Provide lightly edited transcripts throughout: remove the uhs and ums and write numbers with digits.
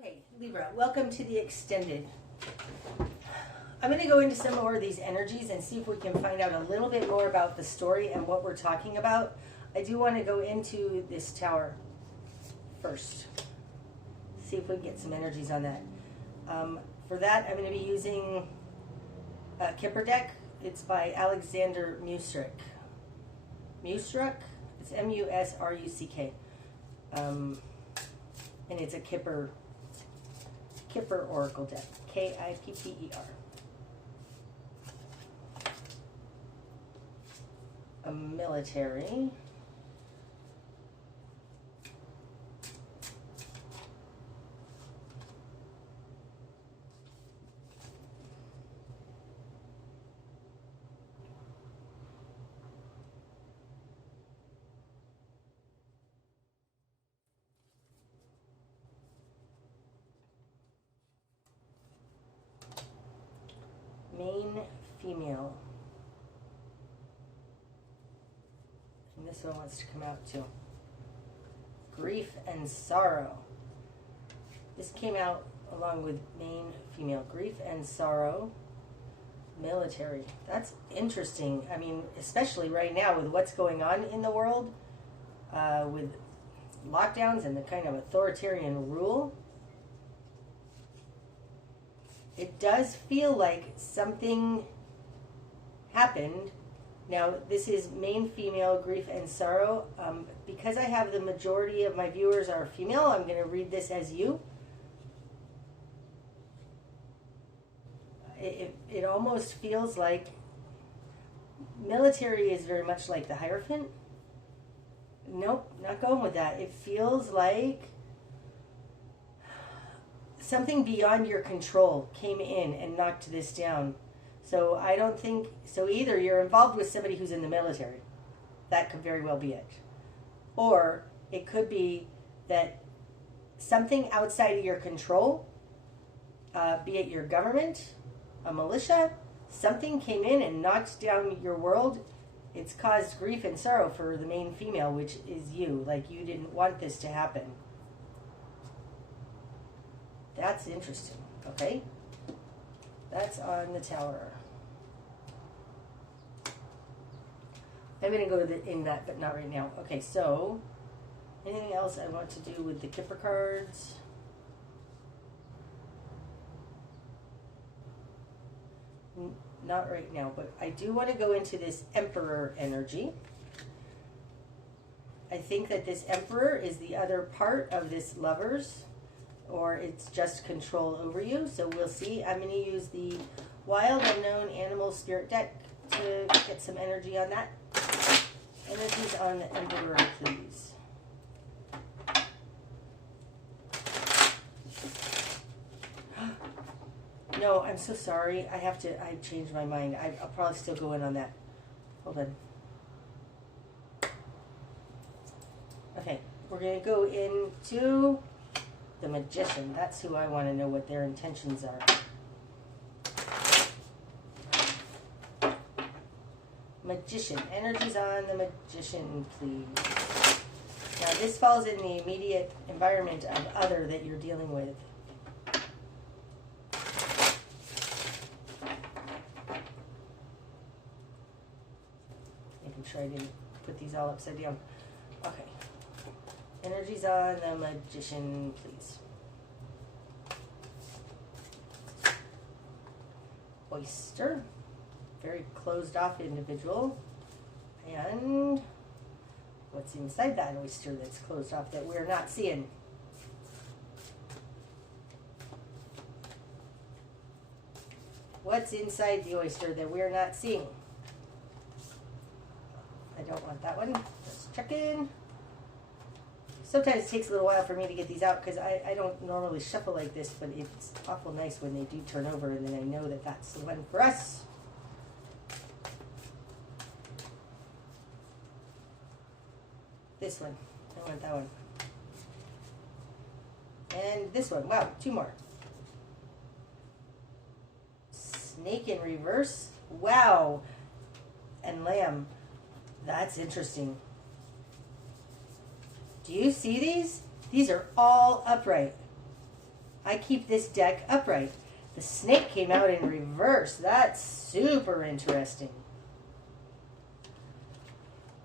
Okay, Libra, welcome to the extended. I'm going to go into some more of these energies and see if we can find out a little bit more about the story and what we're talking about. I do want to go into this tower first. See if we can get some energies on that. For that, I'm going to be using a Kipper deck. It's by Alexander Musruck. Musruck? It's M-U-S-R-U-C-K. And it's a Kipper Oracle deck. K-I-P-P-E-R. A military. Main female. And this one wants to come out too. Grief and sorrow. This came out along with main female. Grief and sorrow. Military. That's interesting. I mean, especially right now with what's going on in the world, with lockdowns and the kind of authoritarian rule. It does feel like something happened. Now, this is main female, grief and sorrow. Because I have the majority of my viewers are female, I'm going to read this as you. It almost feels like military is very much like the Hierophant. Nope, not going with that. It feels like something beyond your control came in and knocked this down. So I don't think, so either you're involved with somebody who's in the military. That could very well be it. Or it could be that something outside of your control, be it your government, a militia, something came in and knocked down your world. It's caused grief and sorrow for the main female, which is you. Like you didn't want this to happen. That's interesting, okay? That's on the tower. I'm going to go in that, but not right now. Okay, so anything else I want to do with the Kipper cards? Not right now, but I do want to go into this Emperor energy. I think that this Emperor is the other part of this Lovers, or it's just control over you. So we'll see. I'm going to use the Wild Unknown Animal Spirit deck to get some energy on that. Energies on the Emperor, please. No, I'm so sorry. I changed my mind. I'll probably still go in on that. Hold on. Okay, we're going to go into the Magician. That's who I want to know what their intentions are. Magician. Energies on the Magician, please. Now, this falls in the immediate environment of other that you're dealing with. Making sure I didn't put these all upside down. Okay. Energies on the Magician, please. Oyster. Very closed off individual. And what's inside that oyster that's closed off that we're not seeing? What's inside the oyster that we're not seeing? I don't want that one. Let's check in. Sometimes it takes a little while for me to get these out because I don't normally shuffle like this, but it's awful nice when they do turn over and then I know that that's the one for us. This one. I want that one. And this one. Wow, two more. Snake in reverse. Wow. And lamb. That's interesting. Do you see these? These are all upright. I keep this deck upright. The snake came out in reverse. That's super interesting.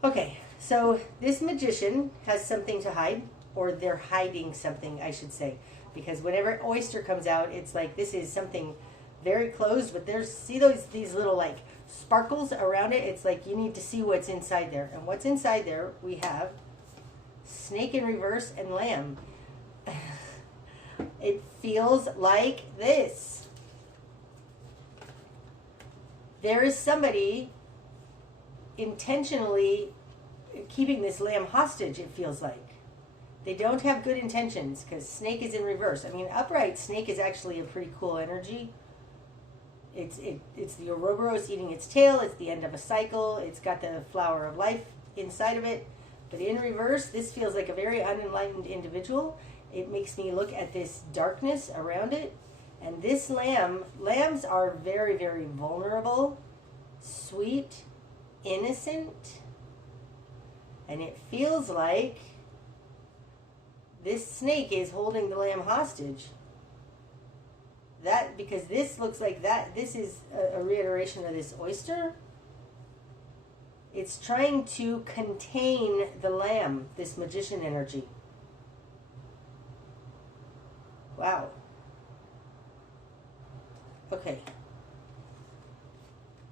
Okay, so this magician has something to hide, or they're hiding something, I should say. Because whenever oyster comes out, it's like this is something very closed, but there's, see these little like sparkles around it? It's like you need to see what's inside there. And what's inside there, we have snake in reverse and lamb. It feels like this. There is somebody intentionally keeping this lamb hostage, it feels like. They don't have good intentions because snake is in reverse. I mean, upright snake is actually a pretty cool energy. It's the Ouroboros eating its tail. It's the end of a cycle. It's got the flower of life inside of it. But in reverse, this feels like a very unenlightened individual. It makes me look at this darkness around it. And this lambs are very, very vulnerable, sweet, innocent. And it feels like this snake is holding the lamb hostage. That, because this looks like that, this is a reiteration of this oyster. It's trying to contain the lamb, this magician energy. Wow. Okay.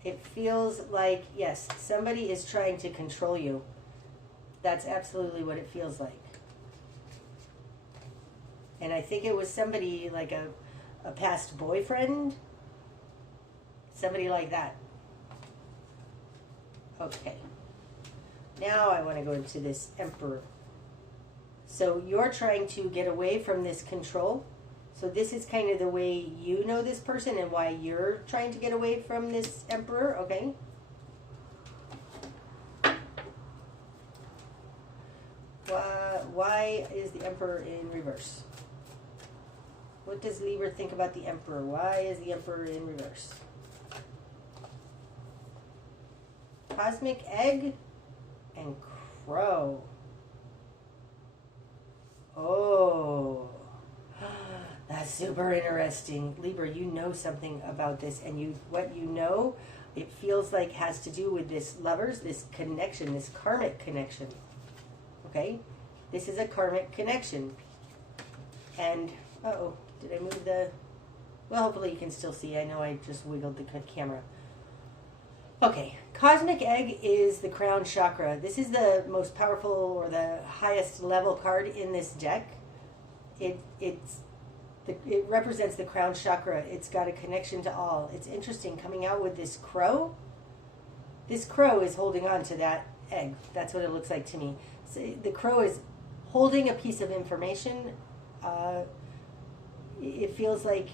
It feels like, yes, somebody is trying to control you. That's absolutely what it feels like. And I think it was somebody like a past boyfriend. Somebody like that. Okay. Now I want to go into this emperor. So you're trying to get away from this control. So this is kind of the way you know this person and why you're trying to get away from this emperor, okay? Why is the emperor in reverse? What does Libra think about the emperor? Why is the emperor in reverse? Cosmic egg and crow. Oh, that's super interesting. Libra, you know something about this, and what you know, it feels like has to do with this lovers, this connection, this karmic connection. Okay? This is a karmic connection. And, uh-oh, did I move the... Well, hopefully you can still see. I know I just wiggled the camera. Okay, Cosmic Egg is the crown chakra. This is the most powerful or the highest level card in this deck. It represents the crown chakra. It's got a connection to all. It's interesting coming out with this crow. This crow is holding on to that egg. That's what it looks like to me. So the crow is holding a piece of information. It feels like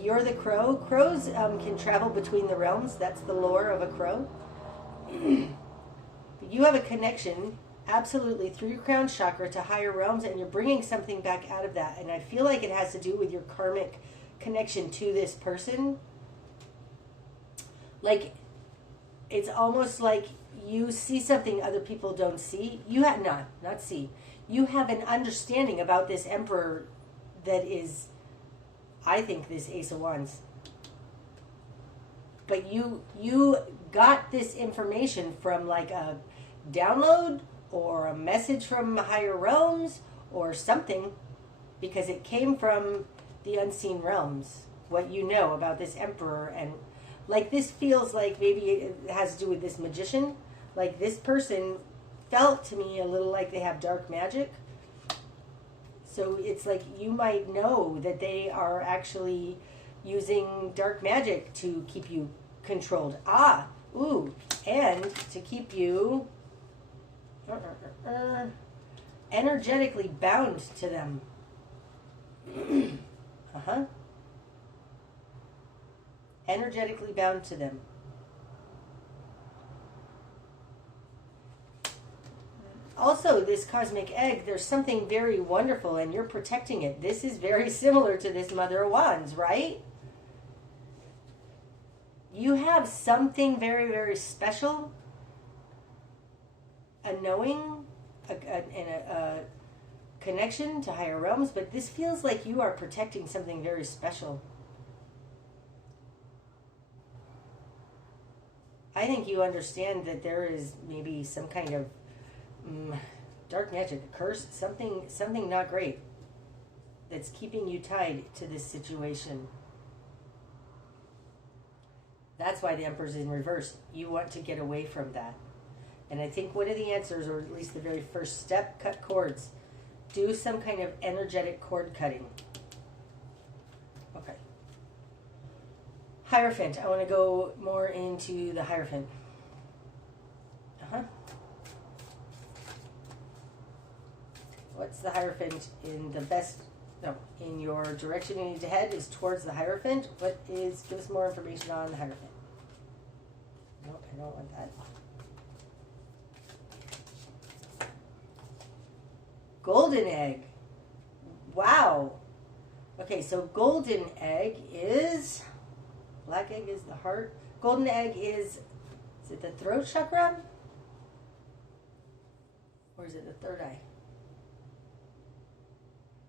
you're the crow. Crows can travel between the realms. That's the lore of a crow. You have a connection, absolutely, through your crown chakra to higher realms, and you're bringing something back out of that. And I feel like it has to do with your karmic connection to this person. Like, it's almost like you see something other people don't see. You have not see. You have an understanding about this emperor that is, I think, this Ace of Wands. But you got this information from like a download or a message from higher realms or something, because it came from the unseen realms, what you know about this emperor. And like this feels like maybe it has to do with this magician. Like this person felt to me a little like they have dark magic. So it's like you might know that they are actually using dark magic to keep you controlled. And to keep you energetically bound to them. Energetically bound to them. Also, this cosmic egg, there's something very wonderful, and you're protecting it. This is very similar to this Mother of Wands, right? You have something very, very special, a knowing, a connection to higher realms, but this feels like you are protecting something very special. I think you understand that there is maybe some kind of dark magic, a curse, something not great that's keeping you tied to this situation. That's why the Emperor's in reverse. You want to get away from that. And I think one of the answers, or at least the very first step, cut cords. Do some kind of energetic cord cutting. Okay. Hierophant. I want to go more into the Hierophant. What's the Hierophant in the best... No, in your direction you need to head is towards the Hierophant. Give us more information on the Hierophant. Nope, I don't want that. Golden egg. Wow. Okay, so golden egg is... Black egg is the heart. Golden egg is it the throat chakra? Or is it the third eye?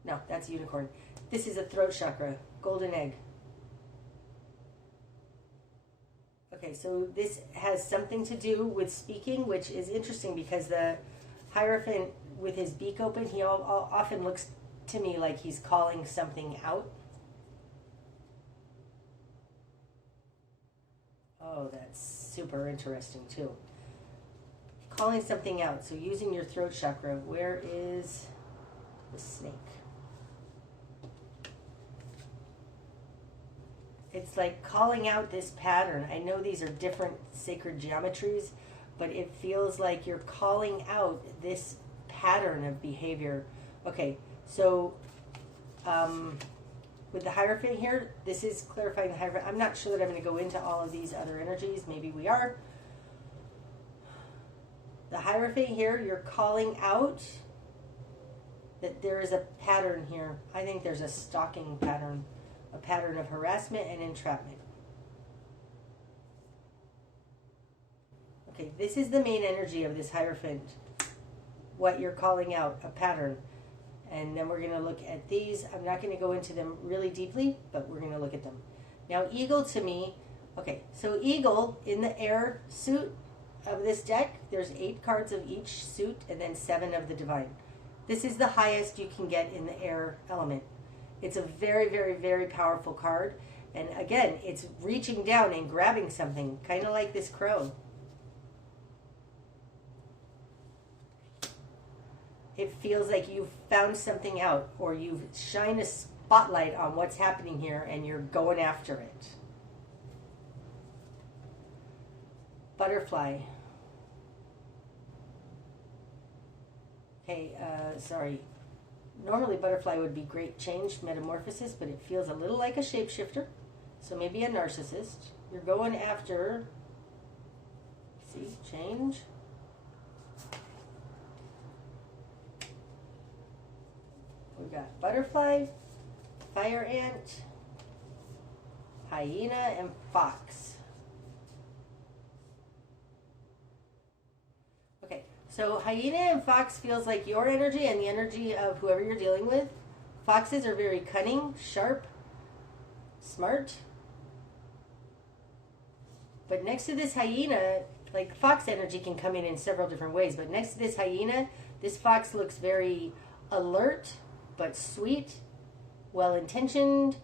No, that's unicorn. This is a throat chakra. Golden egg. Okay, so this has something to do with speaking, which is interesting because the Hierophant with his beak open, he often looks to me like he's calling something out. Oh, that's super interesting too. Calling something out. So using your throat chakra. Where is the snake? It's like calling out this pattern. I know these are different sacred geometries, but it feels like you're calling out this pattern of behavior. Okay, so with the Hierophant here, this is clarifying the Hierophant. I'm not sure that I'm going to go into all of these other energies. Maybe we are. The Hierophant here, you're calling out that there is a pattern here. I think there's a stalking pattern, a pattern of harassment and entrapment. Okay, this is the main energy of this Hierophant. What you're calling out, a pattern. And then we're going to look at these. I'm not going to go into them really deeply, but we're going to look at them. Now, eagle to me, okay, so eagle in the air suit of this deck, there's 8 cards of each suit and then 7 of the divine. This is the highest you can get in the air element. It's a very, very, very powerful card. And again, it's reaching down and grabbing something, kind of like this crow. It feels like you've found something out, or you've shined a spotlight on what's happening here and you're going after it. Butterfly. Okay, sorry. Normally butterfly would be great change, metamorphosis, but it feels a little like a shapeshifter. So maybe a narcissist. You're going after, see, change. We got butterfly, fire ant, hyena, and fox. Okay, so hyena and fox feels like your energy and the energy of whoever you're dealing with. Foxes are very cunning, sharp, smart. But next to this hyena, like fox energy can come in several different ways, but next to this hyena, this fox looks very alert, but sweet, well-intentioned,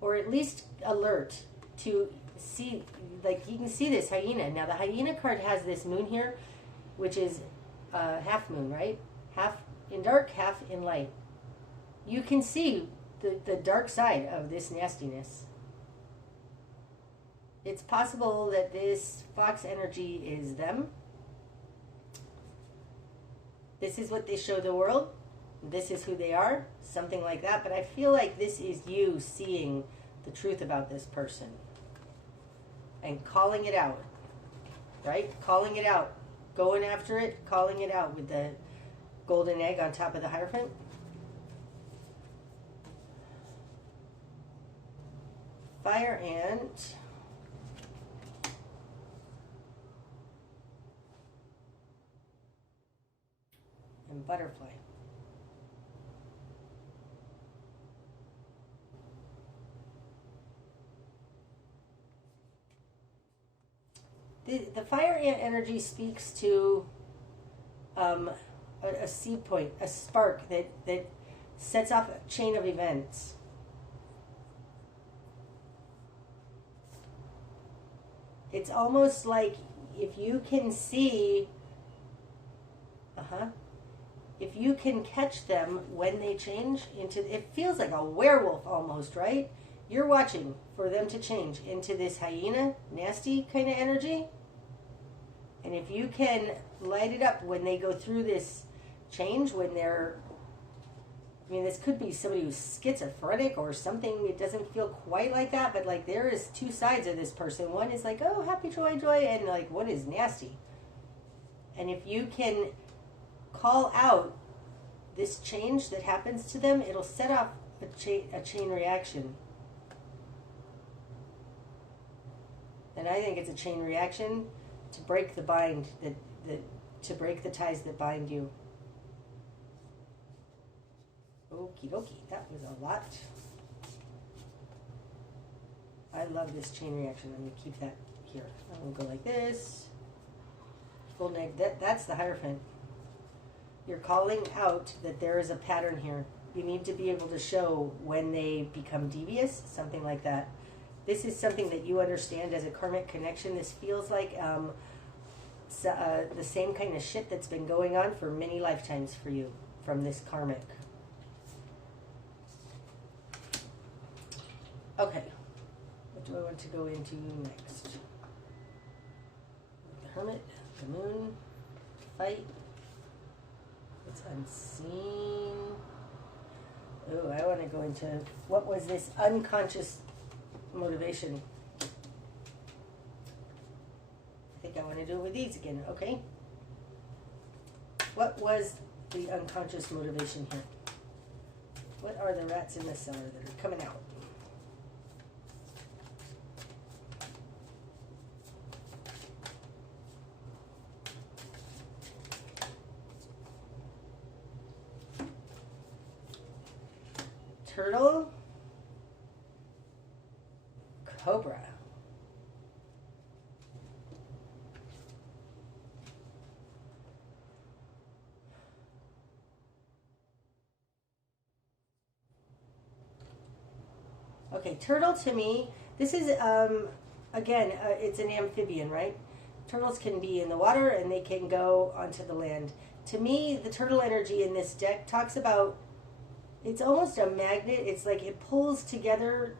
or at least alert to see, like you can see this hyena. Now the hyena card has this moon here, which is half moon, right? Half in dark, half in light. You can see the dark side of this nastiness. It's possible that this fox energy is them. This is what they show the world. This is who they are, something like that. But I feel like this is you seeing the truth about this person and calling it out, right? Calling it out, going after it, calling it out with the golden egg on top of the Hierophant. Fire ant. And butterfly. The fire ant energy speaks to a seed point, a spark that sets off a chain of events. It's almost like if you can see, if you can catch them when they change into, it feels like a werewolf almost, right? You're watching for them to change into this hyena, nasty kind of energy. And if you can light it up when they go through this change, when they're, I mean, this could be somebody who's schizophrenic or something. It doesn't feel quite like that, but like there is two sides of this person. One is like, oh, happy, joy, joy, and like one is nasty. And if you can call out this change that happens to them, it'll set off a chain reaction. And I think it's a chain reaction to break the bind, to break the ties that bind you. Okie dokie, that was a lot. I love this chain reaction. I'm going to keep that here. I'm going to go like this. Full neg. That's the Hierophant. You're calling out that there is a pattern here. You need to be able to show when they become devious, something like that. This is something that you understand as a karmic connection. This feels like the same kind of shit that's been going on for many lifetimes for you from this karmic. Okay, what do I want to go into next? The Hermit, the Moon, fight. It's unseen. Oh, I want to go into what was this unconscious motivation. I think I want to do it with these again, okay? What was the unconscious motivation here? What are the rats in the cellar that are coming out? Turtle, Cobra. Okay, turtle to me, this is, again, it's an amphibian, right? Turtles can be in the water and they can go onto the land. To me, the turtle energy in this deck talks about, it's almost a magnet. It's like it pulls together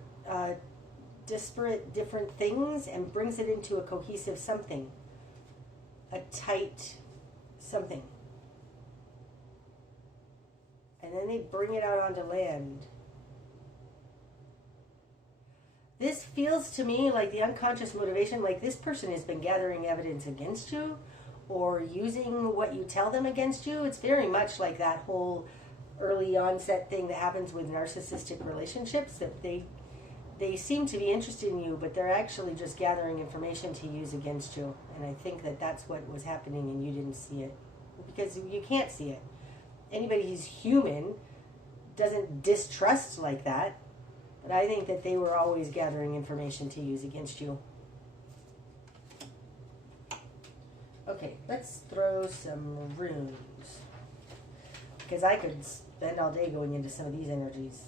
disparate different things and brings it into a cohesive something, a tight something. And then they bring it out onto land. This feels to me like the unconscious motivation, like this person has been gathering evidence against you or using what you tell them against you. It's very much like that whole early onset thing that happens with narcissistic relationships, that they seem to be interested in you, but they're actually just gathering information to use against you. And I think that that's what was happening and you didn't see it because you can't see it. Anybody who's human doesn't distrust like that, but I think that they were always gathering information to use against you. Okay, let's throw some runes, because I could spend all day going into some of these energies.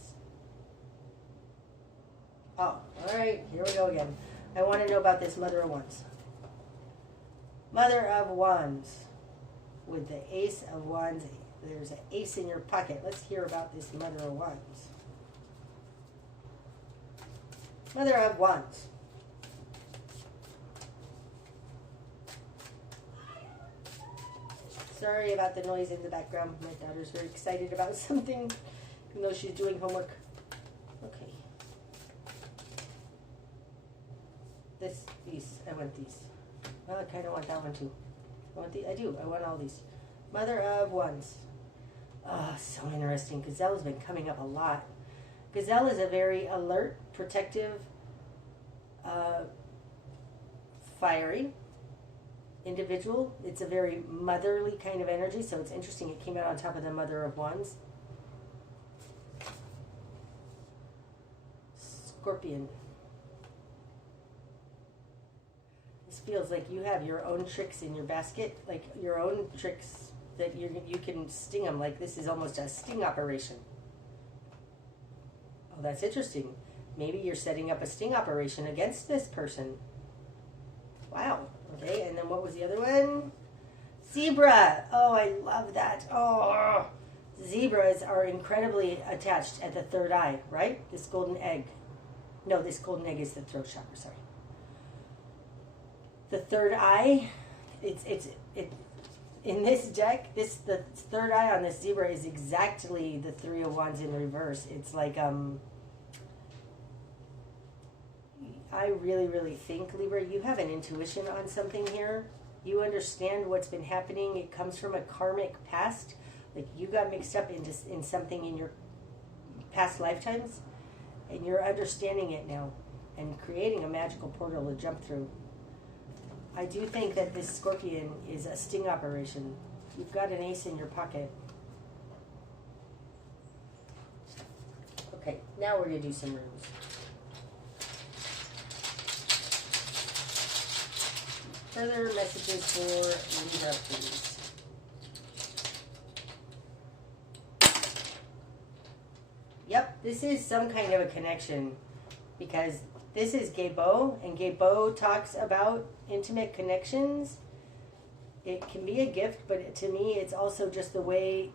Oh, all right, here we go again. I want to know about this Mother of Wands. Mother of Wands with the Ace of Wands. There's an ace in your pocket. Let's hear about this Mother of Wands. Mother of Wands. Sorry about the noise in the background. My daughter's very excited about something, even though she's doing homework. Okay. These, I want these. Well, I kind of want that one too. I want all these. Mother of Wands. Oh, so interesting. Gazelle's been coming up a lot. Gazelle is a very alert, protective, fiery individual. It's a very motherly kind of energy, so it's interesting it came out on top of the Mother of Wands. Scorpion. This feels like you have your own tricks in your basket, like your own tricks that you can sting them. Like this is almost a sting operation. Oh, that's interesting. Maybe you're setting up a sting operation against this person. Wow. Okay, and then what was the other one? Zebra. Oh, I love that. Oh, zebras are incredibly attached at the third eye, right? This golden egg. No, this golden egg is the throat chakra, sorry. The third eye, it's in this deck, the third eye on this zebra is exactly the Three of Wands in reverse. It's like, I really, really think, Libra, you have an intuition on something here. You understand what's been happening. It comes from a karmic past. Like you got mixed up in something in your past lifetimes, and you're understanding it now and creating a magical portal to jump through. I do think that this Scorpion is a sting operation. You've got an ace in your pocket. Okay, now we're going to do some runes. Further messages for Libra, please. Yep, this is some kind of a connection because this is Gebo, and Gebo talks about intimate connections. It can be a gift, but to me, it's also just the way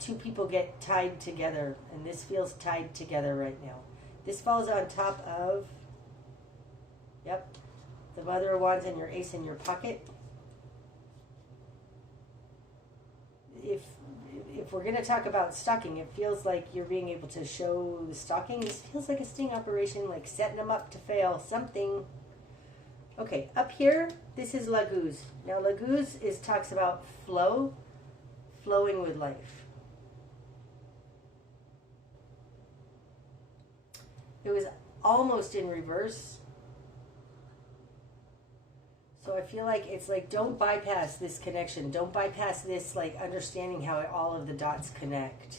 two people get tied together, and this feels tied together right now. This falls on top of, yep, the Mother of Wands and your ace in your pocket. If we're going to talk about stalking, it feels like you're being able to show the stalking. This feels like a sting operation, like setting them up to fail, something. Okay, up here, this is Laguz. Now, Laguz talks about flowing with life. It was almost in reverse. So I feel like it's like, don't bypass this connection. Don't bypass this, like, understanding how all of the dots connect.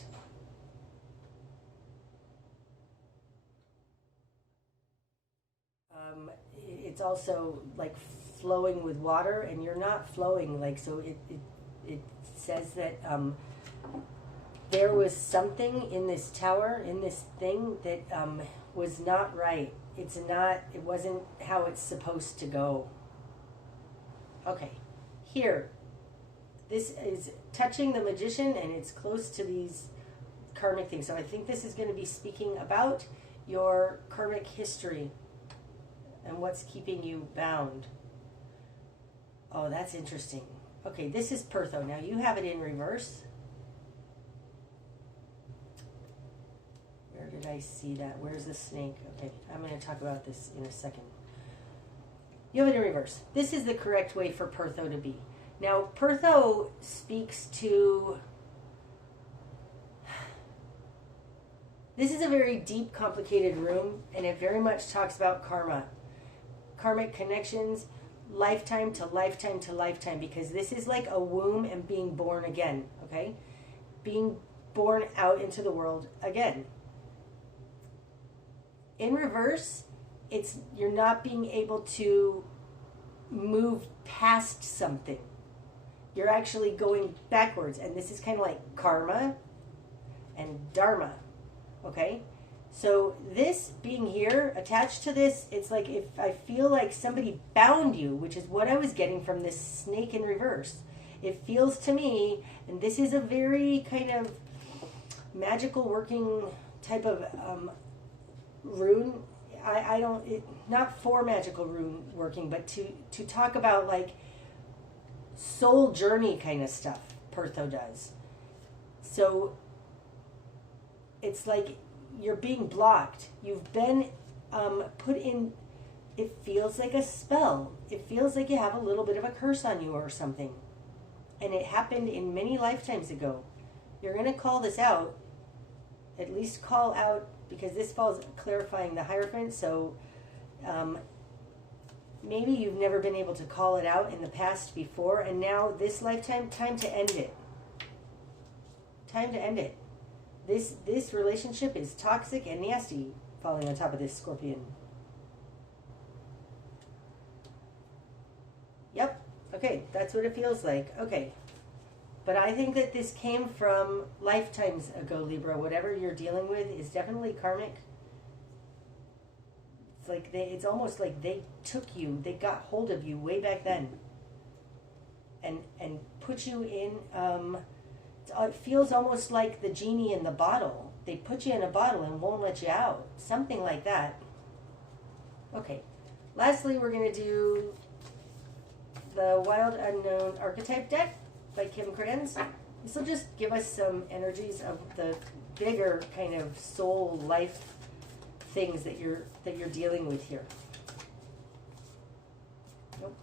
It's also like flowing with water, and you're not flowing. Like, so it says that there was something in this tower, in this thing that was not right. It wasn't how it's supposed to go. Okay, here, this is touching the Magician, and it's close to these karmic things. So I think this is going to be speaking about your karmic history and what's keeping you bound. Oh, that's interesting. Okay, this is Pertho. Now you have it in reverse. Where did I see that? Where's the snake? Okay, I'm going to talk about this in a second. You have it in reverse. This is the correct way for Pertho to be. Now, Pertho speaks to... This is a very deep, complicated room, and it very much talks about karma. Karmic connections, lifetime to lifetime to lifetime, because this is like a womb and being born again, okay? Being born out into the world again. In reverse, you're not being able to move past something. You're actually going backwards, and this is kind of like karma and dharma, okay? So this being here, attached to this, it's like if I feel like somebody bound you, which is what I was getting from this snake in reverse. It feels to me, and this is a very kind of magical working type of rune. Not for magical rune working, but to talk about like soul journey kind of stuff, Pertho does. So it's like you're being blocked. You've been put in, it feels like a spell. It feels like you have a little bit of a curse on you or something. And it happened in many lifetimes ago. You're going to call this out. At least call out, because this falls clarifying the Hierophant. So maybe you've never been able to call it out in the past before. And now this lifetime, time to end it. Time to end it. This relationship is toxic and nasty, falling on top of this Scorpion. Okay, that's what it feels like. Okay. But I think that this came from lifetimes ago, Libra. Whatever you're dealing with is definitely karmic. It's like it's almost like they took you, they got hold of you way back then, and put you in. It feels almost like the genie in the bottle. They put you in a bottle and won't let you out. Something like that. Okay. Lastly, we're going to do the Wild Unknown Archetype deck by Kim Kranz. This will just give us some energies of the bigger kind of soul life things that you're dealing with here. Nope.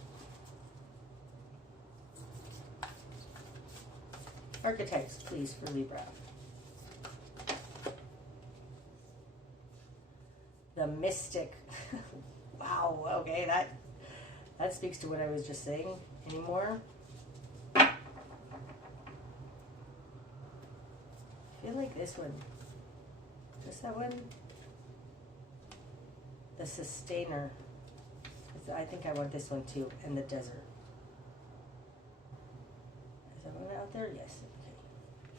Archetypes, please, for Libra. The Mystic. Wow, okay, that speaks to what I was just saying. Any more? I feel like this one. Just that one? The Sustainer. I think I want this one too. And the Desert. Is that one out there? Yes.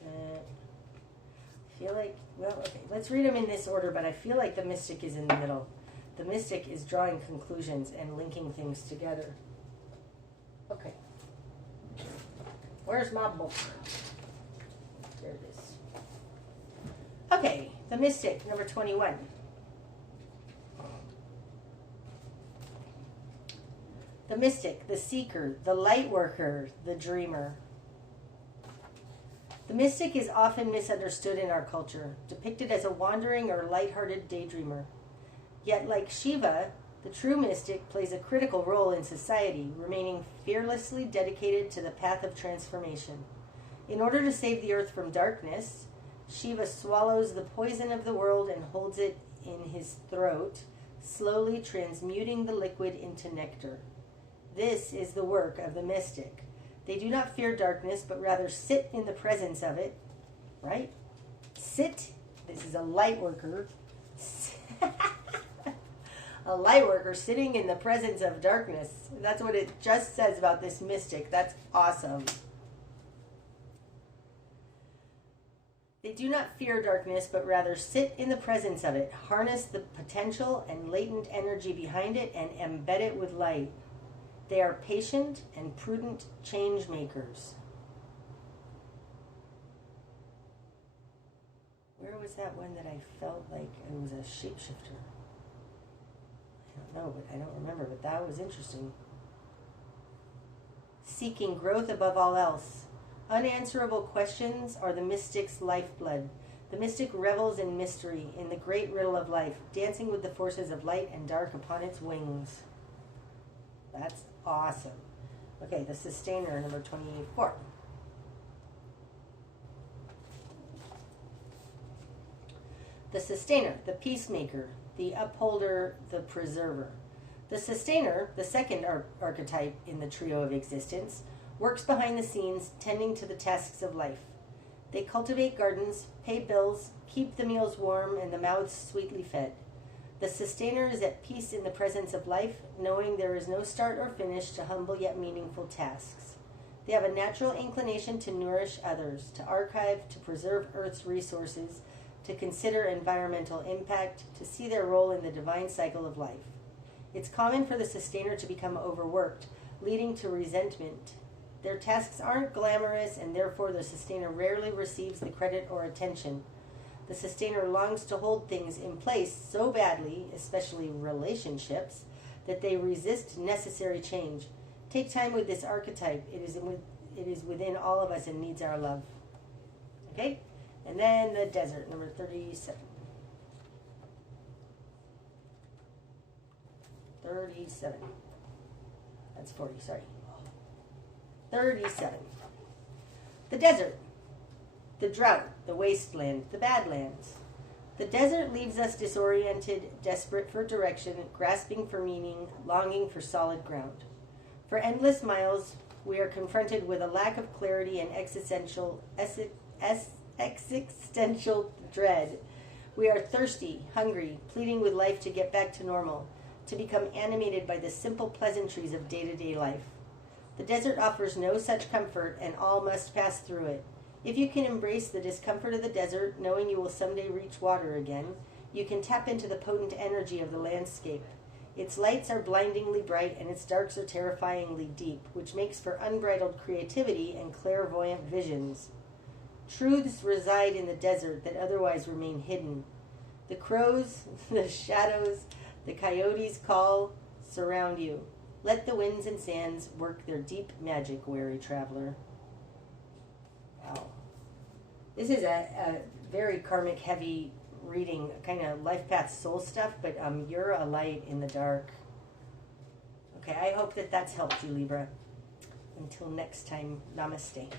Okay. I feel like, well, okay. Let's read them in this order, but I feel like the Mystic is in the middle. The Mystic is drawing conclusions and linking things together. Okay. Where's my book? There it is. Okay. The Mystic, number 21. The Mystic, the Seeker, the Light Worker, the Dreamer. The Mystic is often misunderstood in our culture, depicted as a wandering or lighthearted daydreamer. Yet, like Shiva, the true mystic plays a critical role in society, remaining fearlessly dedicated to the path of transformation. In order to save the earth from darkness, Shiva swallows the poison of the world and holds it in his throat, slowly transmuting the liquid into nectar. This is the work of the mystic. They do not fear darkness, but rather sit in the presence of it. Right? Sit. This is a light worker. A light worker sitting in the presence of darkness. That's what it just says about this mystic. That's awesome. They do not fear darkness, but rather sit in the presence of it, harness the potential and latent energy behind it, and embed it with light. They are patient and prudent change makers. Where was that one that I felt like it was a shapeshifter? I don't know, but I don't remember, but that was interesting. Seeking growth above all else. Unanswerable questions are the mystic's lifeblood. The mystic revels in mystery, in the great riddle of life, dancing with the forces of light and dark upon its wings. That's awesome. Okay, the Sustainer, number 24. The Sustainer, the Peacemaker, the Upholder, the Preserver. The Sustainer, the second archetype in the trio of existence, works behind the scenes, tending to the tasks of life. They cultivate gardens, pay bills, keep the meals warm and the mouths sweetly fed. The Sustainer is at peace in the presence of life, knowing there is no start or finish to humble yet meaningful tasks. They have a natural inclination to nourish others, to archive, to preserve Earth's resources, to consider environmental impact, to see their role in the divine cycle of life. It's common for the Sustainer to become overworked, leading to resentment. Their tasks aren't glamorous, and therefore the Sustainer rarely receives the credit or attention. The Sustainer longs to hold things in place so badly, especially relationships, that they resist necessary change. Take time with this archetype. It is within all of us and needs our love. Okay? And then the Desert, number 37. 37. That's 40, sorry. 37. The Desert. The drought, the wasteland, the badlands. The desert leaves us disoriented, desperate for direction, grasping for meaning, longing for solid ground. For endless miles, we are confronted with a lack of clarity and existential dread. We are thirsty, hungry, pleading with life to get back to normal, to become animated by the simple pleasantries of day-to-day life. The desert offers no such comfort, and all must pass through it. If you can embrace the discomfort of the desert, knowing you will someday reach water again, you can tap into the potent energy of the landscape. Its lights are blindingly bright, and its darks are terrifyingly deep, which makes for unbridled creativity and clairvoyant visions. Truths reside in the desert that otherwise remain hidden. The crows, the shadows, the coyotes call, surround you. Let the winds and sands work their deep magic, wary traveler. Wow. This is a very karmic heavy reading, kind of life path soul stuff, but you're a light in the dark. Okay, I hope that that's helped you, Libra. Until next time, namaste.